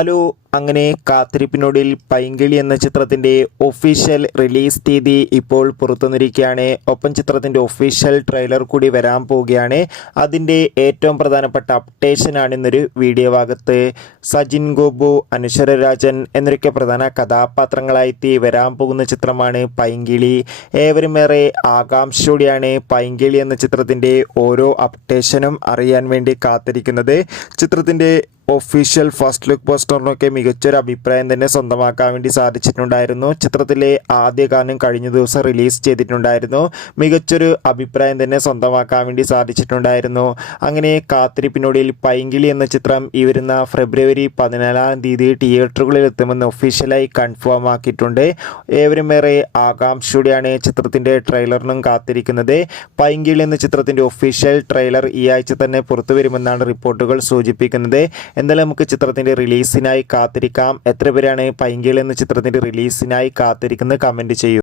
Hello, അങ്ങനെ കാത്തിരിപ്പിനൊടുവിൽ പൈങ്കിളി എന്ന ചിത്രത്തിൻ്റെ ഒഫീഷ്യൽ റിലീസ് തീയതി ഇപ്പോൾ പുറത്തുവന്നിരിക്കുകയാണ്. ഒപ്പം ചിത്രത്തിൻ്റെ ഒഫീഷ്യൽ ട്രെയിലർ കൂടി വരാൻ പോവുകയാണ്. അതിൻ്റെ ഏറ്റവും പ്രധാനപ്പെട്ട അപ്ഡേഷനാണ് ഇന്നൊരു വീഡിയോ ഭാഗത്ത്. സജിൻ ഗോപു, അനശ്വര രാജൻ എന്നൊക്കെ പ്രധാന കഥാപാത്രങ്ങളായി വരാൻ പോകുന്ന ചിത്രമാണ് പൈങ്കിളി. ഏവരും ഏറെ ആകാംക്ഷയോടെയാണ് പൈങ്കിളി എന്ന ചിത്രത്തിൻ്റെ ഓരോ അപ്ഡേഷനും അറിയാൻ വേണ്ടി കാത്തിരിക്കുന്നത്. ചിത്രത്തിൻ്റെ ഒഫീഷ്യൽ ഫസ്റ്റ് ലുക്ക് പോസ്റ്ററിനൊക്കെ മികച്ചൊരു അഭിപ്രായം തന്നെ സ്വന്തമാക്കാൻ വേണ്ടി സാധിച്ചിട്ടുണ്ടായിരുന്നു. ചിത്രത്തിലെ ആദ്യ ഗാനം കഴിഞ്ഞ ദിവസം റിലീസ് ചെയ്തിട്ടുണ്ടായിരുന്നു. മികച്ചൊരു അഭിപ്രായം തന്നെ സ്വന്തമാക്കാൻ വേണ്ടി സാധിച്ചിട്ടുണ്ടായിരുന്നു. അങ്ങനെ കാത്തിരിപ്പിനൊടുവിൽ പൈങ്കിളി എന്ന ചിത്രം ഈ വരുന്ന ഫെബ്രുവരി 14 തീയതി തിയേറ്ററുകളിൽ എത്തുമെന്ന് ഒഫീഷ്യലായി കൺഫേം ആക്കിയിട്ടുണ്ട്. ഏവരും ഏറെ ആകാംക്ഷയോടെയാണ് ചിത്രത്തിൻ്റെ ട്രെയിലറിനും കാത്തിരിക്കുന്നത്. പൈങ്കിളി എന്ന ചിത്രത്തിൻ്റെ ഒഫീഷ്യൽ ട്രെയിലർ ഈ ആഴ്ച തന്നെ പുറത്തു വരുമെന്നാണ് റിപ്പോർട്ടുകൾ സൂചിപ്പിക്കുന്നത്. എന്തായാലും നമുക്ക് ചിത്രത്തിൻ്റെ റിലീസിനായി കാത്തിരിക്കാം. എത്ര പേരാണ് പൈങ്കിളി എന്ന ചിത്രത്തിൻ്റെ റിലീസിനായി കാത്തിരിക്കുന്നത്? കമൻറ്റ് ചെയ്യൂ.